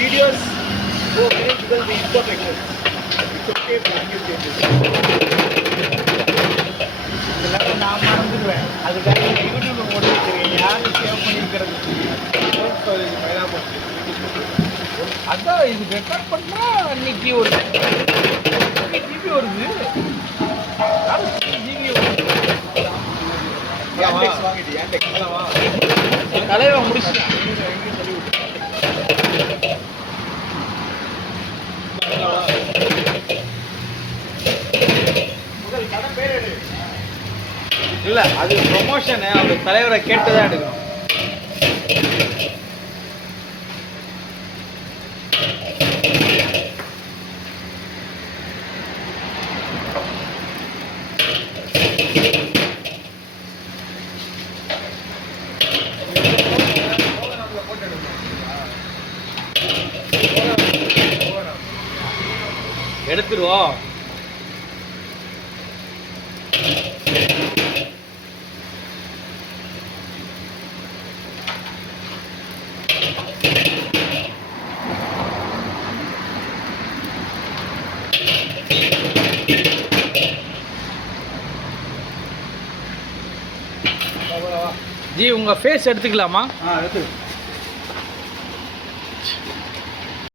Videos go very because we import like this. It's okay if language changes. நான் மறந்துடுவேன். அதுக்காக யூடியூப்ல போட்டு வச்சிருக்கேன். யாரும் சேவ் பண்ணிக்கிறது. அதான் இது ரெக்கார்ட் பண்ணா அன்னைக்கு ஒரு ஜிபி வருது. ஜிபி வருது. தலைவன் முடிச்சுட்டான். இல்ல அது ப்ரொமோஷன் அந்த தலைவரை கேட்டுதான் எடுக்கணும். எடுத்துருவோம். ஜி உங்க ஃபேஸ் எடுத்துக்கலாமா? எடுத்து